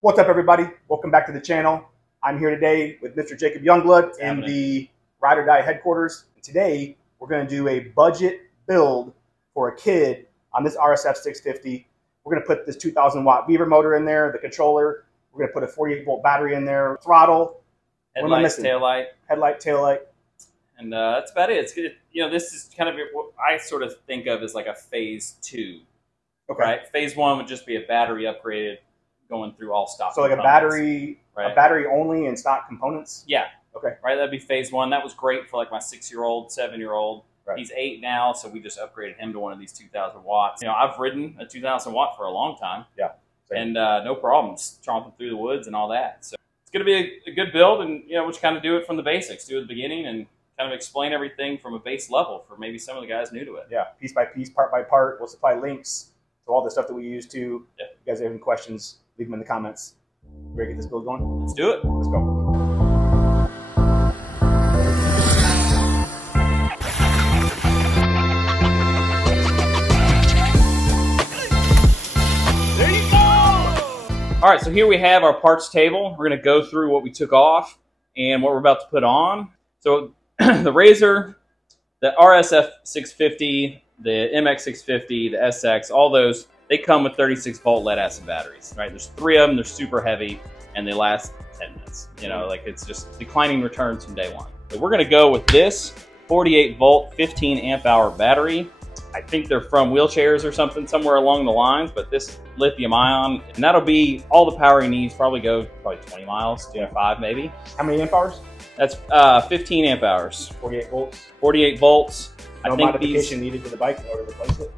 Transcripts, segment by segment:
What's up, everybody? Welcome back to the channel. I'm here today with Mr. Jacob Youngblood in the Ride or Die headquarters. And today, we're going to do a budget build for a kid on this RSF 650. We're going to put this 2,000 watt beaver motor in there, the controller. We're going to put a 48 volt battery in there, throttle, headlight, taillight. Headlight, taillight. And that's about it. It's good. You know, this is kind of what I sort of think of as like a phase 2. Okay. Right? Phase 1 would just be a battery upgraded, going through all stock. So like a battery only and stock components? Yeah. Okay. Right, that'd be phase 1. That was great for like my 6-year-old, 7-year-old. Right. He's 8 now, so we just upgraded him to one of these 2,000 watts. You know, I've ridden a 2,000 watt for a long time. Yeah. Same. And no problems, tromping through the woods and all that. So it's going to be a good build, and you know, we'll just kind of do it from the basics, do it at the beginning, and kind of explain everything from a base level for maybe some of the guys new to it. Yeah, piece by piece, part by part. We'll supply links to all the stuff that we use too. Yeah. If you guys have any questions, leave them in the comments. Ready to get this build going? Let's do it. Let's go. All right, so here we have our parts table. We're going to go through what we took off and what we're about to put on. So the Razor, the RSF 650, the MX 650, the SX, all those, they come with 36 volt lead acid batteries, right? There's 3 of them, they're super heavy, and they last 10 minutes. You know, like it's just declining returns from day one. So we're going to go with this 48 volt, 15 amp hour battery. I think they're from Wheelchairs or something, somewhere along the lines, but this lithium ion, and that'll be all the power he needs, probably 20 miles, 25 maybe. How many amp hours? That's 15 amp hours. 48 volts? 48 volts. No modification needed to the bike in order to replace it?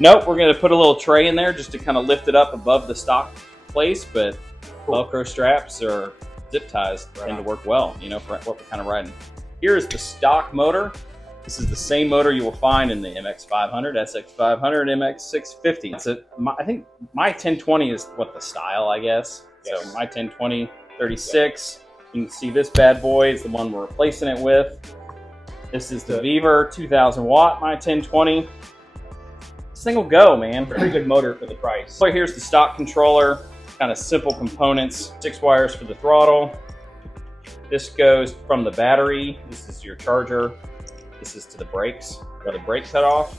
Nope, we're going to put a little tray in there just to kind of lift it up above the stock place, but cool. Velcro straps or zip ties tend to work well, you know, for what we're kind of riding. Here's the stock motor. This is the same motor you will find in the MX500, SX500, MX650. I think my 1020 is what the style, I guess. Yes. So my 1020 36. You can see this bad boy is the one we're replacing it with. This is the Beaver 2,000 watt, my 1020. This thing will go, man. Pretty good motor for the price. So here's the stock controller, kind of simple components. 6 wires for the throttle. This goes from the battery. This is your charger. This is to the brakes, where the brake cut off.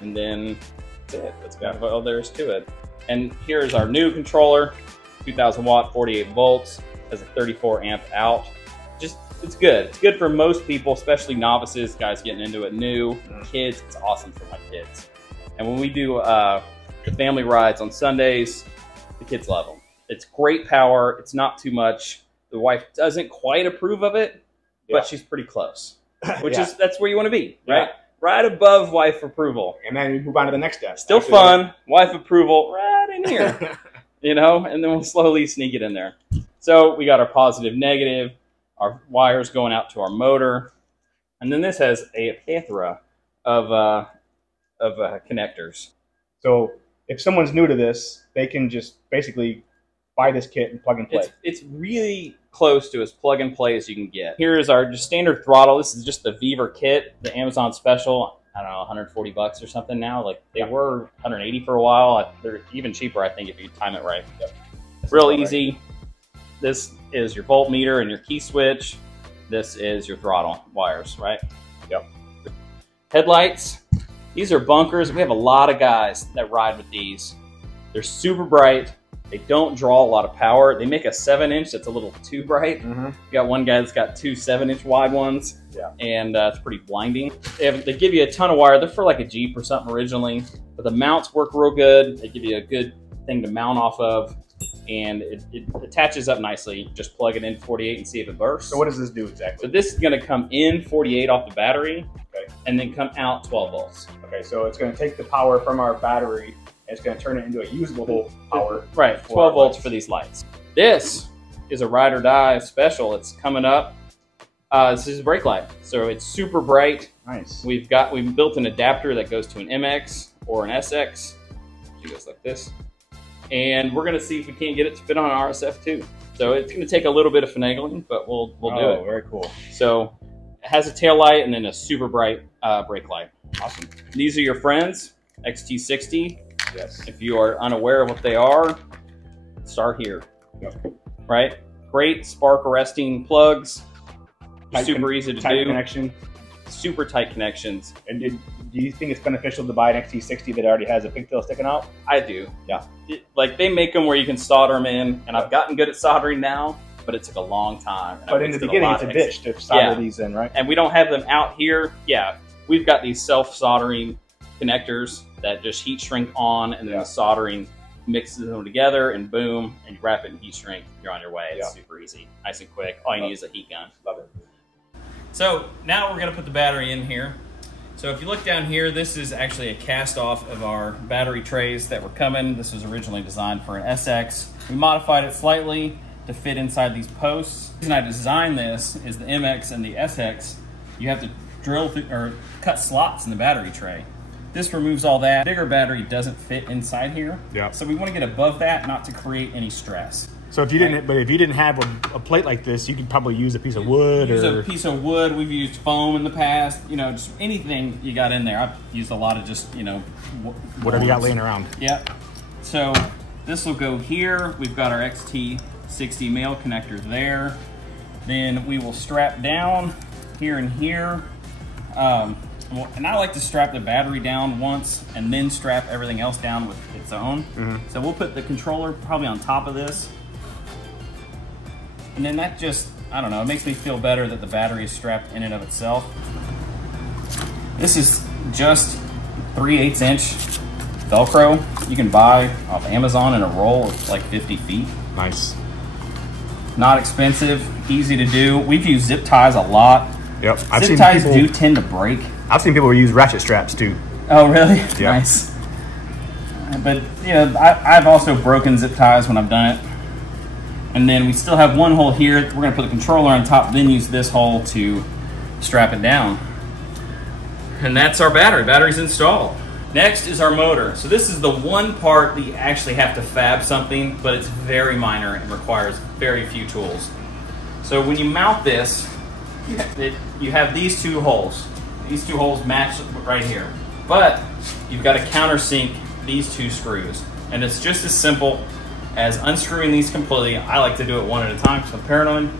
And then that's it. That's about all there is to it. And here's our new controller, 2,000 watt, 48 volts, has a 34 amp out. Just, it's good. It's good for most people, especially novices, guys getting into it new. Kids, it's awesome for my kids. And when we do the family rides on Sundays, the kids love them. It's great power. It's not too much. The wife doesn't quite approve of it, but she's pretty close, which is, that's where you want to be, right? Right above wife approval. And then we move on to the next step. Still fun, wife approval right in here, you know, and then we'll slowly sneak it in there. So we got our positive, negative, our wires going out to our motor. And then this has a plethora of connectors. So if someone's new to this, they can just basically buy this kit and plug and play. It's really close to as plug and play as you can get. Here is our just standard throttle. This is just the Beaver kit, the Amazon special. I don't know, 140 bucks or something now. Like they were 180 for a while. They're even cheaper, I think, if you time it right. Yep. Real easy. Right. This is your voltmeter and your key switch. This is your throttle wires, right? Yep. Headlights. These are bunkers. We have a lot of guys that ride with these. They're super bright. They don't draw a lot of power. They make a 7-inch that's a little too bright. You got one guy that's got 2 7-inch wide ones, and it's pretty blinding. They give you a ton of wire. They're for like a Jeep or something originally, but the mounts work real good. They give you a good thing to mount off of, and it attaches up nicely. Just plug it in 48 and see if it bursts. So what does this do exactly? So this is going to come in 48 off the battery, and then come out 12 volts. Okay, so it's going to take the power from our battery, and it's going to turn it into a usable power. Right, 12 volts for these lights. This is a Ride or Die special. It's coming up. This is a brake light, so it's super bright. Nice. We've built an adapter that goes to an MX or an SX. It goes like this. And we're going to see if we can't get it to fit on an RSF too. So it's going to take a little bit of finagling, but we'll do it. Very cool. So it has a tail light and then a super bright brake light. Awesome. These are your friends, XT60. Yes. If you are unaware of what they are, start here. right? Great spark arresting plugs. Tight Super easy to tight do. connection. Super tight connections. And do you think it's beneficial to buy an XT60 that already has a pigtail sticking out? I do. Yeah. Like they make them where you can solder them in, and I've gotten good at soldering now, but it took a long time. But in the beginning, it's a bitch to solder these in, right? And we don't have them out here. Yeah, we've got these self-soldering connectors that just heat shrink on, and then the soldering mixes them together, and boom, and you wrap it in heat shrink. You're on your way. It's super easy, nice and quick. All you need is a heat gun. Love it. So now we're going to put the battery in here. So if you look down here, this is actually a cast off of our battery trays that were coming. This was originally designed for an SX. We modified it slightly to fit inside these posts. The reason I designed this is the MX and the SX, you have to drill through or cut slots in the battery tray. This removes all that. Bigger battery doesn't fit inside here. Yeah. So we want to get above that, not to create any stress. So if you didn't have a plate like this, you could probably use a piece of wood Use a piece of wood. We've used foam in the past. You know, just anything you got in there. I've used a lot of just, you know, whatever you got laying around. Yep. So this will go here. We've got our XT60 male connectors there. Then we will strap down here and here. And I like to strap the battery down once and then strap everything else down with its own. So we'll put the controller probably on top of this. And then that just, I don't know, it makes me feel better that the battery is strapped in and of itself. This is just 3/8 inch Velcro. You can buy off Amazon in a roll of like 50 feet. Nice. Not expensive, easy to do. We've used zip ties a lot. Yep. Zip ties do tend to break. I've seen people use ratchet straps too. Oh, really? Yep. Nice. But, you know, I've also broken zip ties when I've done it. And then we still have one hole here. We're going to put the controller on top, then use this hole to strap it down. And that's our battery. Battery's installed. Next is our motor. So this is the one part that you actually have to fab something, but it's very minor and requires very few tools. So when you mount this, you have these two holes. These two holes match right here. But you've got to countersink these two screws. And it's just as simple as unscrewing these completely. I like to do it one at a time because I'm paranoid.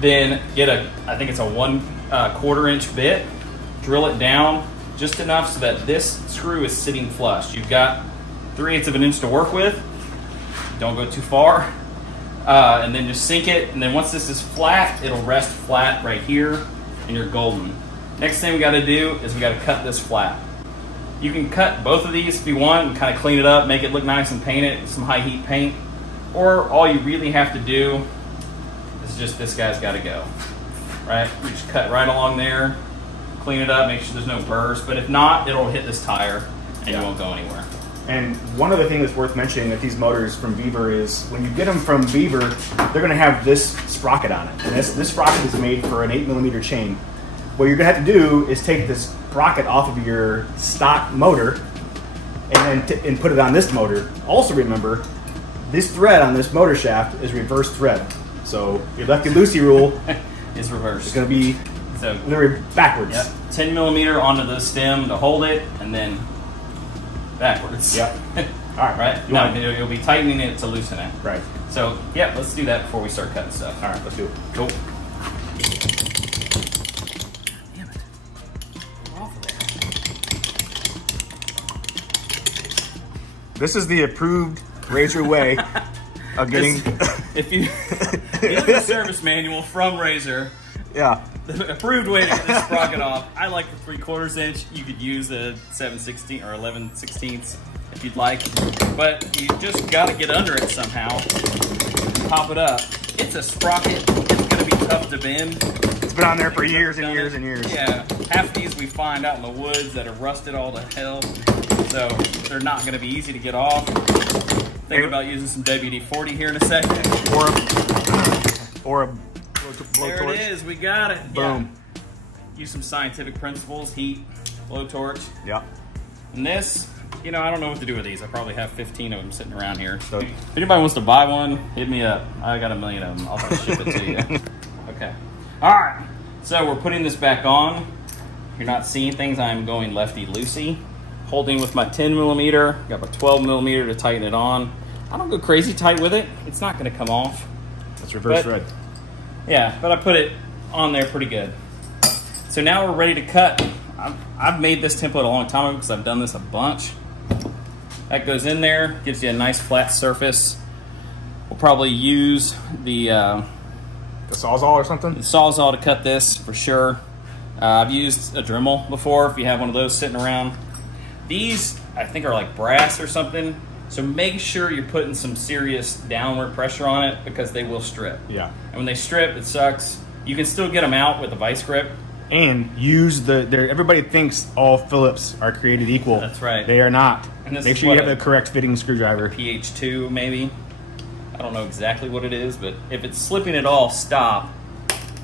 Then get I think it's a 1/4 inch bit, drill it down just enough so that this screw is sitting flush. You've got 3/8 of an inch to work with. Don't go too far. And then just sink it. And then once this is flat, it'll rest flat right here and you're golden. Next thing we got to do is we got to cut this flat. You can cut both of these if you want and kind of clean it up, make it look nice and paint it with some high heat paint. Or all you really have to do is just this guy's got to go, right? You just cut right along there, clean it up, make sure there's no burrs. But if not, it'll hit this tire and you won't go anywhere. And one other thing that's worth mentioning with these motors from Beaver is when you get them from Beaver, they're going to have this sprocket on it. And this sprocket is made for an 8mm chain. What you're going to have to do is take this sprocket off of your stock motor and then put it on this motor. Also remember, this thread on this motor shaft is reverse thread. So your lefty-loosey rule is reversed. It's going to be literally backwards. Yep. 10mm onto the stem to hold it, and then backwards. Yep. All right. Right? No, you'll be tightening it to loosen it. Right. So, yeah, let's do that before we start cutting stuff. All right, let's do it. Cool. This is the approved Razor way of getting. If you look at the service manual from Razor, the approved way to get this sprocket off, I like the 3/4 inch. You could use a 7/16 or 11/16 if you'd like, but you just got to get under it somehow. Pop it up. It's a sprocket. It's going to be tough to bend. It's been on there for years and years and years. Yeah, half these we find out in the woods that are rusted all to hell. So they're not going to be easy to get off. Thinking about using some WD-40 here in a second. Or a blowtorch. There it is. We got it. Boom. Yeah. Use some scientific principles. Heat, blowtorch. Yep. And this, you know, I don't know what to do with these. I probably have 15 of them sitting around here. So if anybody wants to buy one, hit me up. I got 1 million of them. I'll just ship it to you. Okay. All right. So we're putting this back on. If you're not seeing things, I'm going lefty-loosey. Holding with my 10mm, got my 12mm to tighten it on. I don't go crazy tight with it. It's not going to come off. That's reverse thread. Yeah, but I put it on there pretty good. So now we're ready to cut. I've made this template a long time ago because I've done this a bunch. That goes in there, gives you a nice flat surface. We'll probably use the Sawzall or something? The Sawzall to cut this for sure. I've used a Dremel before if you have one of those sitting around. These, I think, are like brass or something. So make sure you're putting some serious downward pressure on it because they will strip. Yeah. And when they strip, it sucks. You can still get them out with a vice grip. And use everybody thinks all Phillips are created equal. That's right. They are not. And make sure you have the correct fitting screwdriver. PH2 maybe. I don't know exactly what it is, but if it's slipping at all, stop.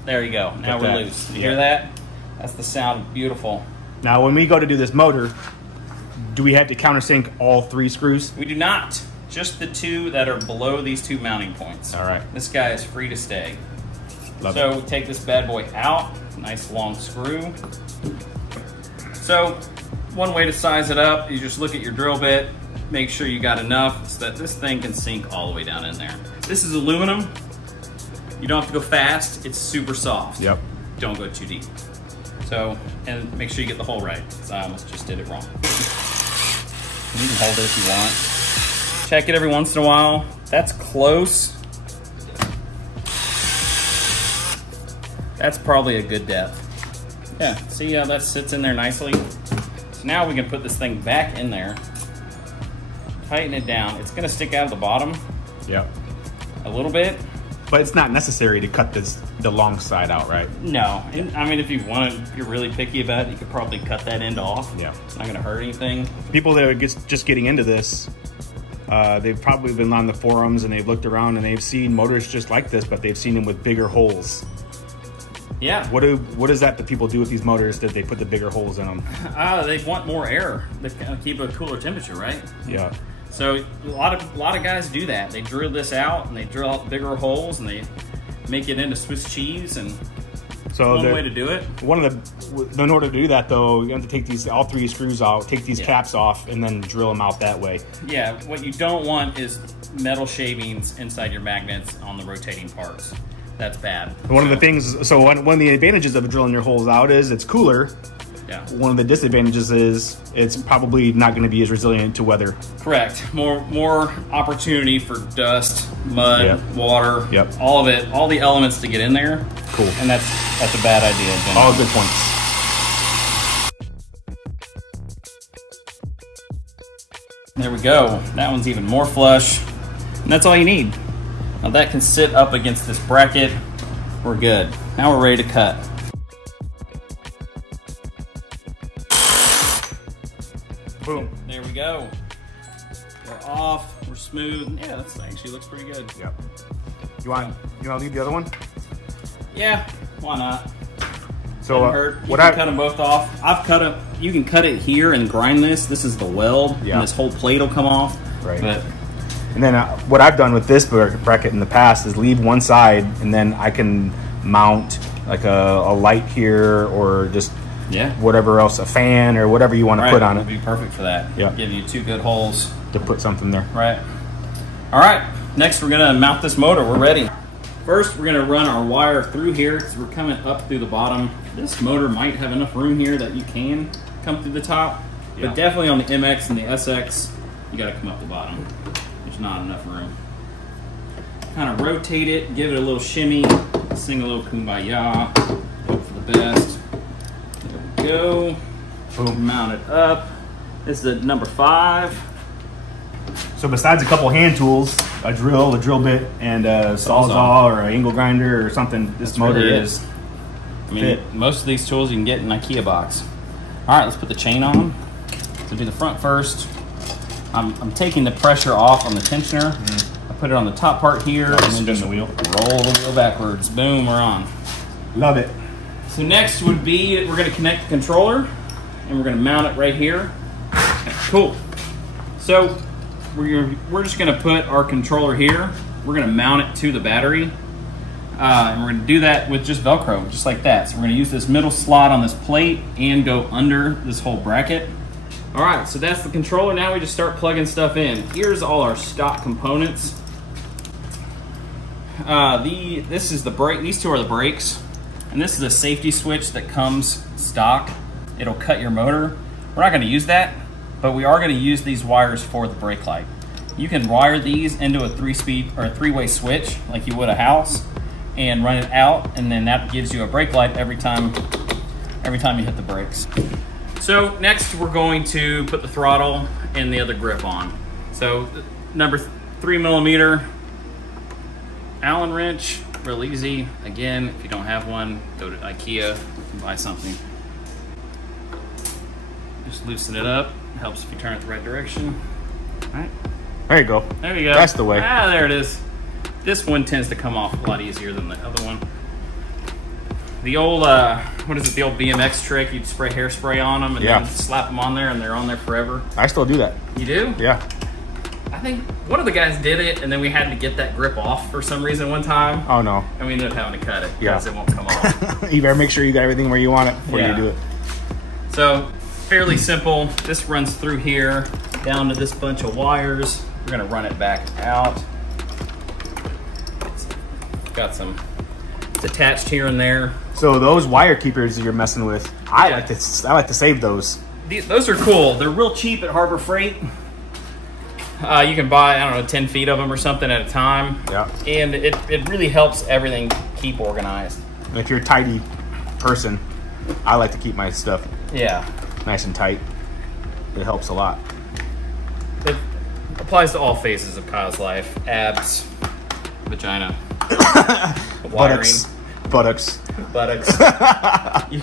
There you go. Now we're loose. You hear that? That's the sound. Beautiful. Now when we go to do this motor, do we have to countersink all 3 screws? We do not. Just the 2 that are below these 2 mounting points. All right. This guy is free to stay. Love so it. we take this bad boy out. Nice long screw. So one way to size it up, you just look at your drill bit, make sure you got enough so that this thing can sink all the way down in there. This is aluminum. You don't have to go fast. It's super soft. Yep. Don't go too deep. So, and make sure you get the hole right, because I almost just did it wrong. You can hold it if you want. Check it every once in a while. That's close. That's probably a good depth. Yeah, see how that sits in there nicely? So now we can put this thing back in there, tighten it down. It's gonna stick out of the bottom. Yep. A little bit. But it's not necessary to cut the long side out, right? No, and, I mean, if you want to, if you're really picky about it, you could probably cut that end off. Yeah. It's not gonna hurt anything. People that are just getting into this, they've probably been on the forums and they've looked around and they've seen motors just like this, but they've seen them with bigger holes. Yeah. What is that people do with these motors that they put the bigger holes in them? They want more air. They keep a cooler temperature, right? Yeah. So a lot of guys do that. They drill this out and they drill out bigger holes and they make it into Swiss cheese, and so one way to do it. In order to do that though, you have to take all 3 screws out, take these caps off, and then drill them out that way. Yeah. What you don't want is metal shavings inside your magnets on the rotating parts. That's bad. One of the things, so one of the advantages of drilling your holes out is it's cooler. Yeah. One of the disadvantages is it's probably not going to be as resilient to weather. Correct. More opportunity for dust, mud, water, all of it, all the elements to get in there. Cool. And that's a bad idea. Generally. All good points. There we go. That one's even more flush. And that's all you need. Now that can sit up against this bracket. We're good. Now we're ready to cut. Boom. There we go. We're off. We're smooth. Yeah, that actually looks pretty good. Yep. You want to leave the other one? Yeah. Why not? So you can cut them both off. I've cut it. You can cut it here and grind this. This is the weld, and this whole plate will come off. Right. But and then what I've done with this bracket in the past is leave one side, and then I can mount like a light here, or just whatever else, a fan or whatever you want to put on it. It'd be perfect for that. Yeah. Give you 2 good holes to put something there. Right. All right. Next, we're gonna mount this motor. We're ready. First, we're gonna run our wire through here because we're coming up through the bottom. This motor might have enough room here that you can come through the top, but definitely on the MX and the SX, you gotta come up the bottom. There's not enough room. Kind of rotate it, give it a little shimmy, sing a little kumbaya, hope for the best. There we go. Boom. Mount it up. This is number 5. So besides a couple hand tools, a drill bit, and a Sawzall or an angle grinder or something, this motor really is. I mean, most of these tools you can get in an IKEA box. All right, let's put the chain on. So do the front first. I'm taking the pressure off on the tensioner. I put it on the top part here, and then just the wheel. Roll the wheel backwards. Boom, we're on. Love it. So next would be, we're gonna connect the controller, and we're gonna mount it right here. Cool. So we're just gonna put our controller here. We're gonna mount it to the battery. And we're gonna do that with just Velcro, just like that. So we're gonna use this middle slot on this plate and go under this whole bracket. All right, so that's the controller. Now we just start plugging stuff in. Here's all our stock components. This is the brake. These two are the brakes, and this is a safety switch that comes stock. It'll cut your motor. We're not going to use that, but we are going to use these wires for the brake light. You can wire these into a 3-speed or a 3-way switch like you would a house, and run it out, and then that gives you a brake light every time you hit the brakes. So next we're going to put the throttle and the other grip on. So number 3mm Allen wrench, real easy. Again, if you don't have one, go to IKEA and buy something. Just loosen it up. It helps if you turn it the right direction. All right. There you go. There you go. That's the way. Ah, there it is. This one tends to come off a lot easier than the other one. The old, what is it, the old BMX trick, you'd spray hairspray on them and then slap them on there and they're on there forever. I still do that. You do? Yeah. I think one of the guys did it and then we had to get that grip off for some reason one time. Oh no. And we ended up having to cut it because it won't come off. You better make sure you got everything where you want it before you do it. So, fairly simple. This runs through here, down to this bunch of wires. We're gonna run it back out. Got some, it's attached here and there. So those wire keepers that you're messing with, I like to save those. Those are cool. They're real cheap at Harbor Freight. You can buy, I don't know, 10 feet of them or something at a time. Yeah. And it really helps everything keep organized. And if you're a tidy person, I like to keep my stuff nice and tight. It helps a lot. It applies to all phases of Kyle's life. Abs, vagina, wiring. Buttocks. You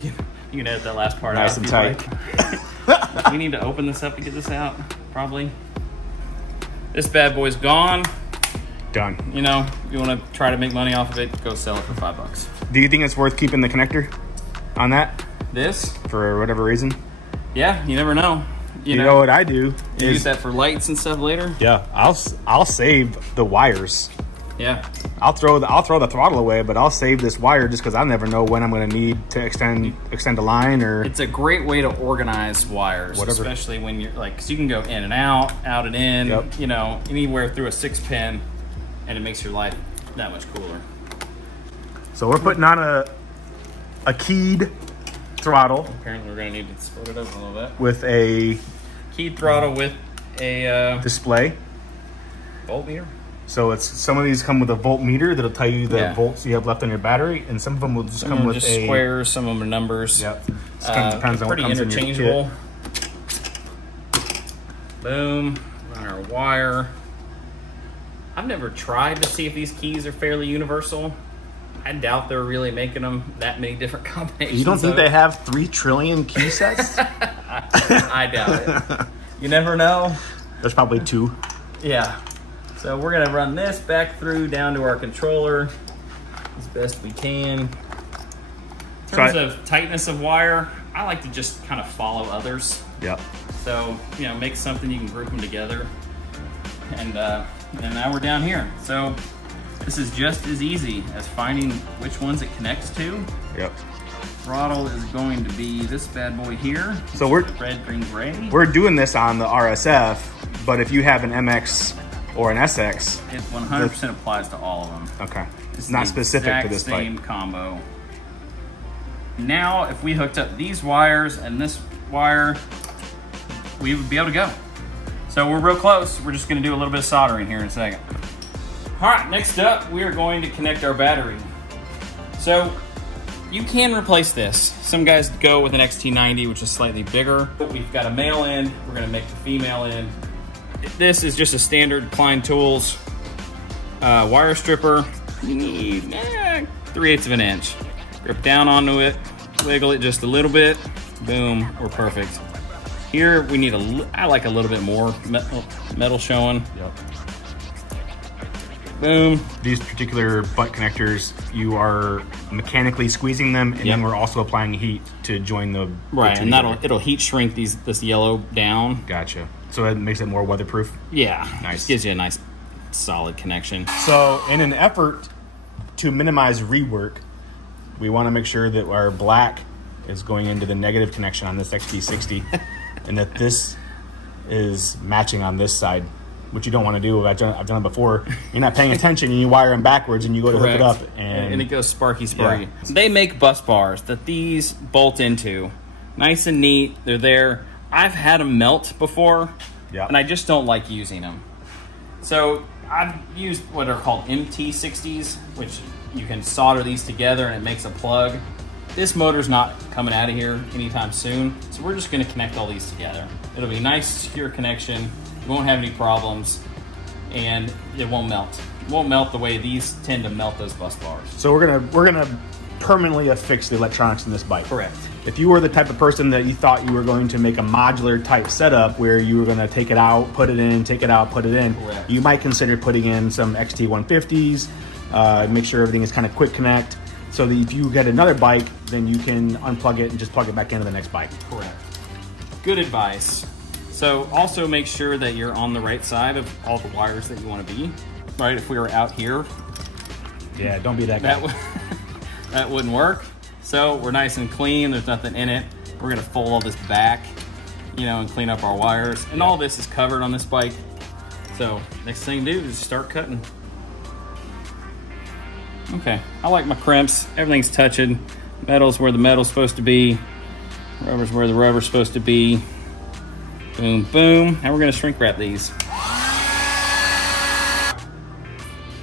can edit that last part nice out. Nice and tight. Like. We need to open this up to get this out, probably. This bad boy's gone. Done. You know, you want to try to make money off of it, go sell it for $5. Do you think it's worth keeping the connector on that? This? For whatever reason? Yeah, you never know. You know what I do? You use that for lights and stuff later? Yeah, I'll save the wires. Yeah. I'll throw the throttle away, but I'll save this wire just because I never know when I'm going to need to extend a line or. It's a great way to organize wires, especially when you're like, because you can go in and out and in, you know, anywhere through a 6-pin, and it makes your life that much cooler. So we're putting on a keyed throttle. Apparently, we're going to need to split it up a little bit. With a keyed throttle with a display voltmeter. So some of these come with a voltmeter that'll tell you the volts you have left on your battery, and some of them will just come with a squares. Some of them are numbers. Yep. It kind of depends on what comes interchangeable. Boom. Run our wire. I've never tried to see if these keys are fairly universal. I doubt they're really making them that many different combinations. You don't think they have 3 trillion key sets? I doubt it. You never know. There's probably 2. Yeah. So we're gonna run this back through down to our controller as best we can. In terms of tightness of wire, I like to just kind of follow others. Yep. So, you know, make something, you can group them together. And now we're down here. So this is just as easy as finding which ones it connects to. Yep. Throttle is going to be this bad boy here. So we're red, green, gray. We're doing this on the RSF, but if you have an MX or an SX, it 100% applies to all of them. Okay. It's not specific to this bike. Same combo. Now, if we hooked up these wires and this wire, we would be able to go. So we're real close. We're just gonna do a little bit of soldering here in a second. All right, next up, we are going to connect our battery. So you can replace this. Some guys go with an XT90, which is slightly bigger. We've got a male end, we're gonna make the female end. This is just a standard Klein Tools wire stripper. You need 3/8 of an inch. Grip down onto it, wiggle it just a little bit. Boom, we're perfect. Here we need I like a little bit more metal showing. Yep. Boom. These particular butt connectors, you are mechanically squeezing them, and then we're also applying heat to join the and it'll heat shrink this yellow down. Gotcha. So it makes it more weatherproof. Yeah. Nice. Just gives you a nice solid connection. So in an effort to minimize rework, we want to make sure that our black is going into the negative connection on this XT60, and that this is matching on this side, which you don't want to do. I've done it before. You're not paying attention, and you wire them backwards, and you go to hook it up, and it goes sparky. Yeah. They make bus bars that these bolt into, nice and neat. They're there. I've had them melt before, and I just don't like using them. So I've used what are called MT60s, which you can solder these together, and it makes a plug. This motor's not coming out of here anytime soon, so we're just going to connect all these together. It'll be a nice, secure connection. You won't have any problems, and it won't melt. It won't melt the way these tend to melt those bus bars. So we're gonna permanently affix the electronics in this bike. Correct. If you were the type of person that you thought you were going to make a modular type setup where you were going to take it out, put it in, take it out, put it in, correct, you might consider putting in some XT150s. Make sure everything is kind of quick connect, so that if you get another bike, then you can unplug it and just plug it back into the next bike. Correct. Good advice. So also make sure that you're on the right side of all the wires that you want to be. Right, if we were out here. Yeah, don't be that guy. That wouldn't work. So we're nice and clean, there's nothing in it. We're gonna fold all this back, you know, and clean up our wires. And all this is covered on this bike. So next thing to do is start cutting. Okay, I like my crimps. Everything's touching. Metal's where the metal's supposed to be. Rubber's where the rubber's supposed to be. Boom, boom. Now we're gonna shrink wrap these.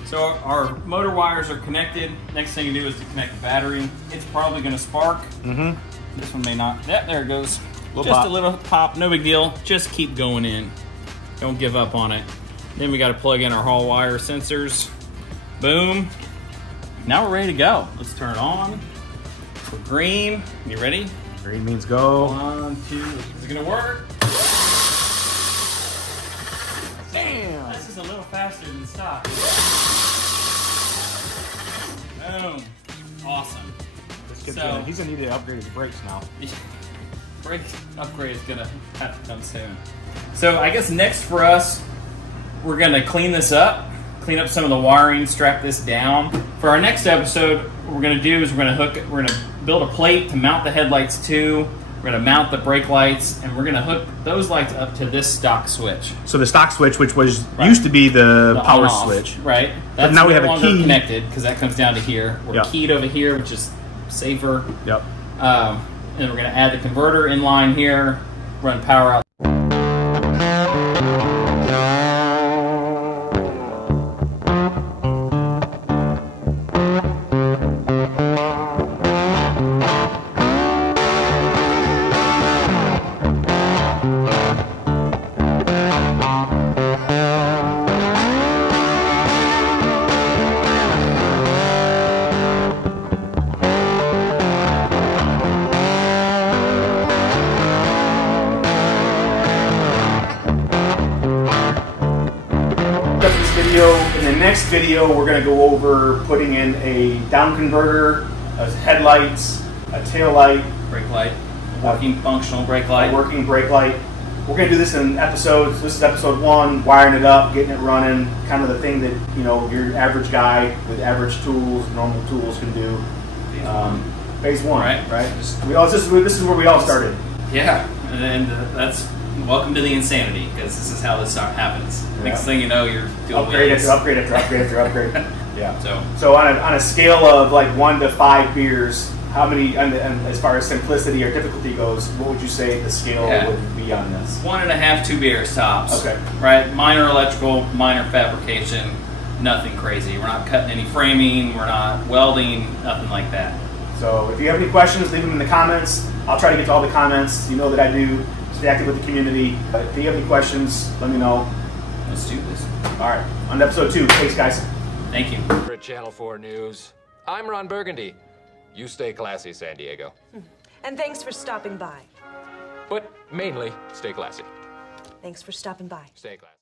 So our motor wires are connected. Next thing you do is to connect the battery. It's probably gonna spark. This one may not. Yeah, there it goes. Just a little pop, no big deal. Just keep going in. Don't give up on it. Then we gotta plug in our hall wire sensors. Boom. Now we're ready to go. Let's turn it on. We're green. You ready? Green means go. 1, 2. Is it gonna work? Damn. This is a little faster than stock. Boom. Awesome. He's gonna need to upgrade his brakes now. Brake upgrade is gonna have to come soon. So I guess next for us, we're gonna clean this up. Clean up some of the wiring, strap this down. For our next episode, what we're gonna do is we're gonna build a plate to mount the headlights to. We're gonna mount the brake lights, and we're gonna hook those lights up to this stock switch. So the stock switch, which was used to be the power switch, right? But now we have a key connected because that comes down to here. We're keyed over here, which is safer. Yep. And we're gonna add the converter in line here, run power out. In the next video, we're going to go over putting in a down converter, headlights, a tail light, brake light, working functional brake light. Working brake light. We're going to do this in episodes. This is episode 1, wiring it up, getting it running, kind of the thing that, you know, your average guy with average tools, normal tools can do. Phase 1, right? This is where we all started. Yeah, and that's welcome to the insanity, because this is how this happens. Yeah. Next thing you know, you're doing upgrade after upgrade after upgrade after upgrade. Yeah. So on a scale of like 1 to 5 beers, how many? And as far as simplicity or difficulty goes, what would you say the scale would be on this? 1.5, 2 beers tops. Okay. Right. Minor electrical, minor fabrication, nothing crazy. We're not cutting any framing. We're not welding. Nothing like that. So if you have any questions, leave them in the comments. I'll try to get to all the comments. You know that I do. Stay active with the community. If you have any questions, let me know. Let's do this. All right, on to episode 2. Thanks, guys. Thank you. For Channel 4 News, I'm Ron Burgundy. You stay classy, San Diego. And thanks for stopping by. But mainly, stay classy. Thanks for stopping by. Stay classy.